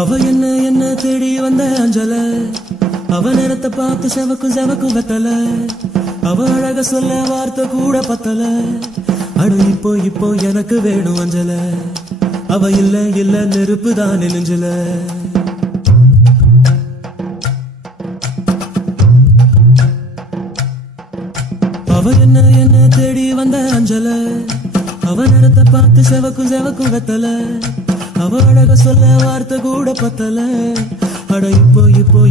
அவ என்ன தேடி வந்த அஞ்சல அவ நேரத்தை பார்த்து செவக்கும் வெத்தல அவ அழக சொல்ல வார்த்தை கூட பத்தல அடு இப்போ எனக்கு வேணும் அஞ்சல அவ இல்ல நெருப்பு தான் நெஞ்சல அவ என்ன தேடி வந்த அஞ்சல அவ நேரத்தை பார்த்து செவக்கும் வெத்தல அவ அழக சொல்ல வார்த்தை கூட பத்தல அட இப்போ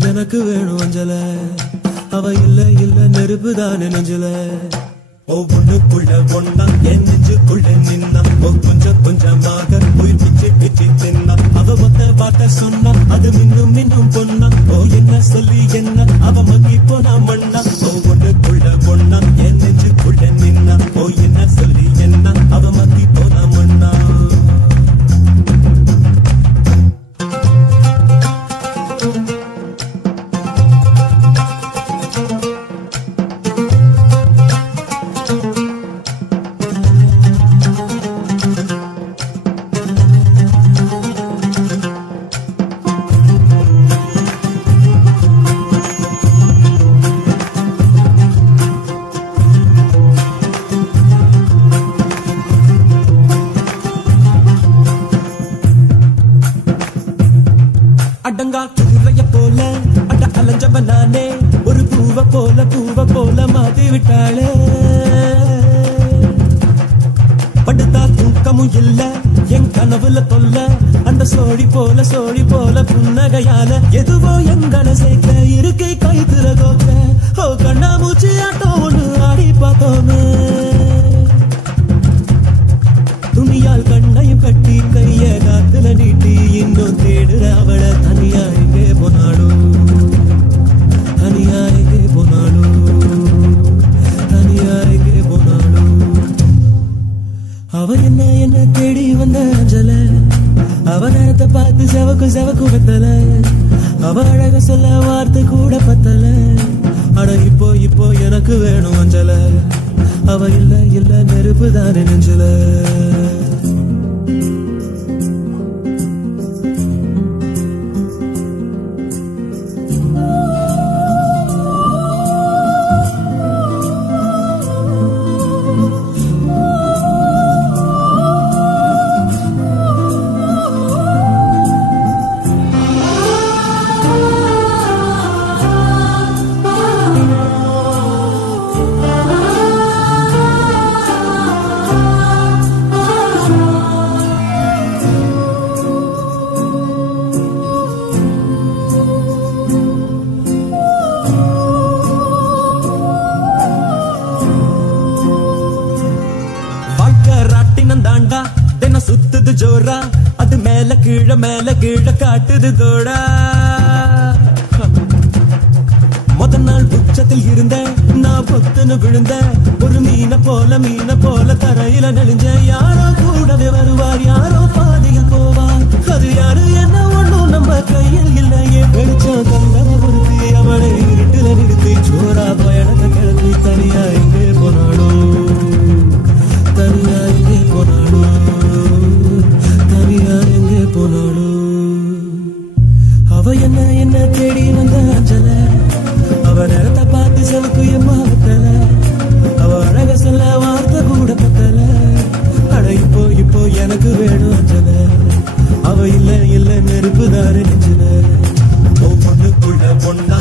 எனக்கு வேணும் அஞ்சல அவ இல்ல நெருப்பு தான் நெஞ்சல ஒவ்வொன்னுக்குள்ள ஒன்னா என் நெஞ்சுக்குள்ள நின்னா கொஞ்சமாக உயிர் பிச்சு தின்னா அவ மொத்த வார்த்தை சொன்னா அது மின்னும் பொன்னா ஓ என்ன சொல்லி என்ன அவ மக்கி போனா மண்ணா ஒவ்வொன்னுக்குள்ள ஒன்னா என் நெஞ்சுக்குள்ள நின்னா ஓ என்ன சொல்லி என்ன அவ மக்கி போனா மண்ணா அடங்கா குதிரைய போல அட அலைஞ்சவ நானே ஒரு பூவ போல மாத்தி விட்டாளே படுத்தா தூக்கமும் இல்ல என் கனவுல தொல்ல அந்த சோழி போல புன்னகையால எதுவோ எங்களை சேர்க்க இருக்கை கைத்துல கோக்க ஓ கண்ணா மூச்சி ஆட்டம் ஒண்ணு ஆடி பார்த்தோமே துணியால் கண்ணையும் கட்டி கைய காத்துல நீட்டி இன்னும் தேடுற அவள தனியா எங்கே போனாளோ அவ என்ன தேடி வந்த அஞ்சல அவ நேரத்தை பார்த்து செவக்கும் வெத்தல அவ அழக சொல்ல வார்த்தை கூட பத்தல அட இப்போ எனக்கு வேணும் அஞ்சல அவ இல்ல நெருப்பு தானே நெஞ்சல தாண்டா தின சுத்துது ஜோரா அது மேல கீழ காட்டுது தோடா முத நாள் உச்சத்தில் இருந்த நான் பொத்துன்னு விழுந்த ஒரு மீன போல தரையில நெளிஞ்ச யாரோ கூடவே வருவார் யாரோ பாதையில் போவார் அது யாரு என்ன ஒண்ணும் நம்ம கையில் இல்லையே வெளிச்சம் கங்கன பொருத்தி அவளை இருட்டுல நிறுத்தி ஜோரா பயணத்தை கிளப்பி தனியா எங்கே போனாளோ தனியா எங்கே போனாளோ அவ என்ன தேடி வந்த அஞ்சல அவ நேரத்தை பார்த்து செவக்கு எம்மா விட்டல அவ அழக சொல்ல வார்த்தை கூட பத்தல அட இப்போ எனக்கு வேணும் அஞ்சல அவ இல்ல நெருப்பு தாரு நெஞ்சல ஒவ்வொன்னுக்குள்ள பொண்ணா